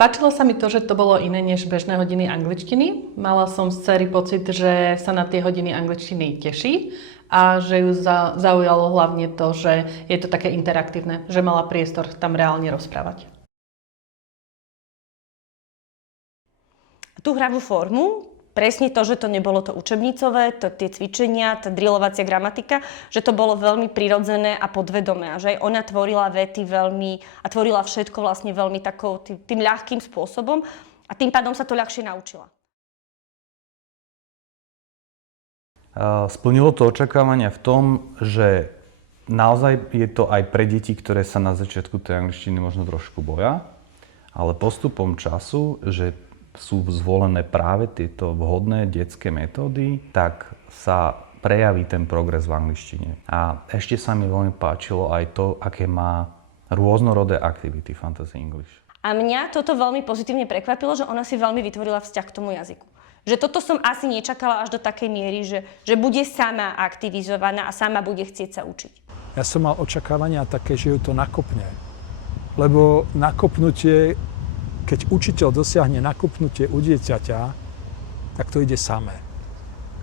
Páčilo sa mi to, že to bolo iné než bežné hodiny angličtiny. Mala som z dcery pocit, že sa na tie hodiny angličtiny teší a že ju zaujalo hlavne to, že je to také interaktívne, že mala priestor tam reálne rozprávať. Tú hravú formu, presne to, že to nebolo to učebnicové, tie cvičenia, tá drillovacia gramatika, že to bolo veľmi prirodzené a podvedomé a že aj ona tvorila vety veľmi a tvorila všetko vlastne veľmi tým ľahkým spôsobom a tým pádom sa to ľahšie naučila. Splnilo to očakávania v tom, že naozaj je to aj pre deti, ktoré sa na začiatku tej angličtiny možno trošku boja, ale postupom času, že sú zvolené práve tieto vhodné detské metódy, tak sa prejaví ten progres v angličtine. A ešte sa mi veľmi páčilo aj to, aké má rôznorodé aktivity Fantasy English. A mňa toto veľmi pozitívne prekvapilo, že ona si veľmi vytvorila vzťah k tomu jazyku. Že toto som asi nečakala až do takej miery, že bude sama aktivizovaná a sama bude chcieť sa učiť. Ja som mal očakávania také, že ju to nakopne. Lebo nakopnutie, keď učiteľ dosiahne nakopnutie u dieťaťa, tak to ide samé.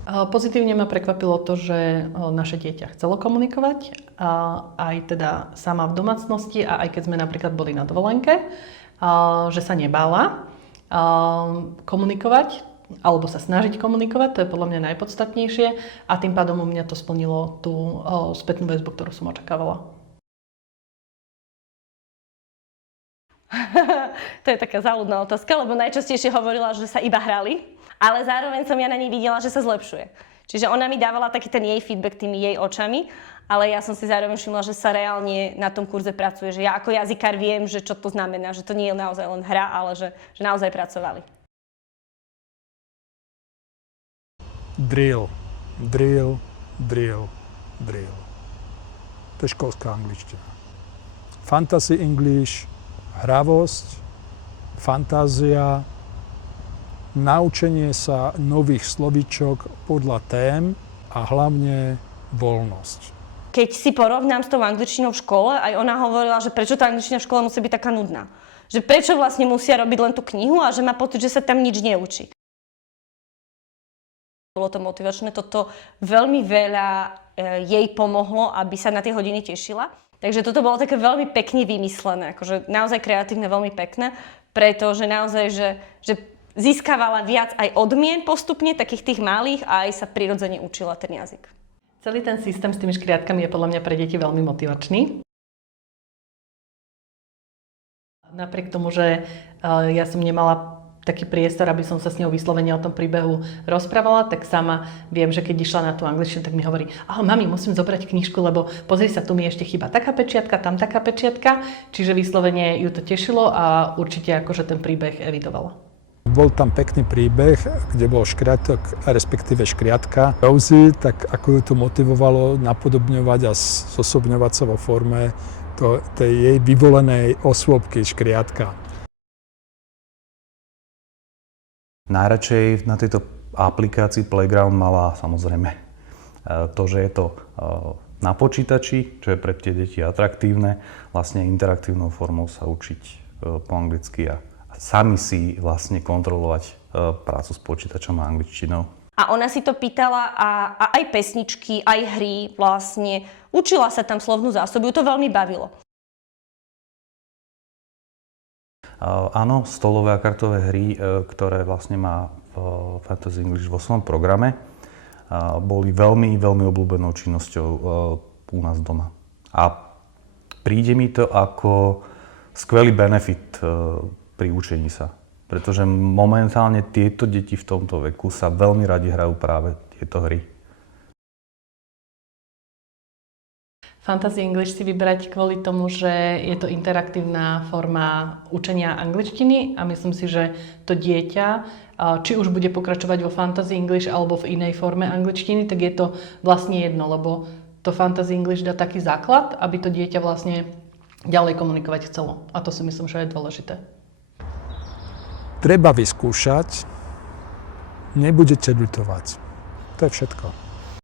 Pozitívne ma prekvapilo to, že naše dieťa chcelo komunikovať, aj teda sama v domácnosti a aj keď sme napríklad boli na dovolenke, že sa nebála komunikovať alebo sa snažiť komunikovať, to je podľa mňa najpodstatnejšie a tým pádom u mňa to splnilo tú spätnú väzbu, ktorú som očakávala. To je taká záľudná otázka, lebo najčastejšie hovorila, že sa iba hrali, ale zároveň som ja na nej videla, že sa zlepšuje. Čiže ona mi dávala taký ten jej feedback tými jej očami, ale ja som si zároveň všimla, že sa reálne na tom kurze pracuje, že ja ako jazykár viem, že čo to znamená, že to nie je naozaj len hra, ale že naozaj pracovali. Drill, drill, drill, drill. To je školská angličtina. Fantasy English, hravosť, fantázia, naučenie sa nových slovíčok podľa tém a hlavne voľnosť. Keď si porovnám s tou angličtinou v škole, aj ona hovorila, že prečo tá angličtina v škole musí byť taká nudná. Že prečo vlastne musia robiť len tú knihu a že má pocit, že sa tam nič neučí. Bolo to motivačné, toto veľmi veľa jej pomohlo, aby sa na tie hodiny tešila. Takže toto bolo také veľmi pekne vymyslené, akože naozaj kreatívne, veľmi pekné, pretože naozaj, že získavala viac aj odmien postupne, takých tých malých a aj sa prirodzene učila ten jazyk. Celý ten systém s tými škriatkami je podľa mňa pre deti veľmi motivačný. Napriek tomu, že ja som nemala taký priestor, aby som sa s ňou vyslovene o tom príbehu rozprávala, tak sama viem, že keď išla na tú angličtinu, tak mi hovorí: mami, musím zobrať knižku, lebo pozri sa, tu mi ešte chýba taká pečiatka, tam taká pečiatka. Čiže vyslovene ju to tešilo a určite akože ten príbeh evidovala. Bol tam pekný príbeh, kde bol škriatok, respektíve škriatka Rosie, tak ako ju to motivovalo napodobňovať a zosobňovať sa vo forme tej jej vyvolenej osôbky škriatka. Najradšej na tejto aplikácii Playground mala samozrejme to, že je to na počítači, čo je pre tie deti atraktívne, vlastne interaktívnou formou sa učiť po anglicky a sami si vlastne kontrolovať prácu s počítačom a angličtinou. A ona si to pýtala a aj pesničky, aj hry vlastne. Učila sa tam slovnú zásobu, ju to veľmi bavilo. Áno, stolové a kartové hry, ktoré vlastne má Fantasy English vo svojom programe, boli veľmi, veľmi obľúbenou činnosťou u nás doma. A príde mi to ako skvelý benefit pri učení sa. Pretože momentálne tieto deti v tomto veku sa veľmi radi hrajú práve tieto hry. Fantasy English si vybrať kvôli tomu, že je to interaktívna forma učenia angličtiny a myslím si, že to dieťa, či už bude pokračovať vo Fantasy English alebo v inej forme angličtiny, tak je to vlastne jedno, lebo to Fantasy English dá taký základ, aby to dieťa vlastne ďalej komunikovať chcelo. A to si myslím, že je dôležité. Treba vyskúšať, nebudete ľutovať. To je všetko.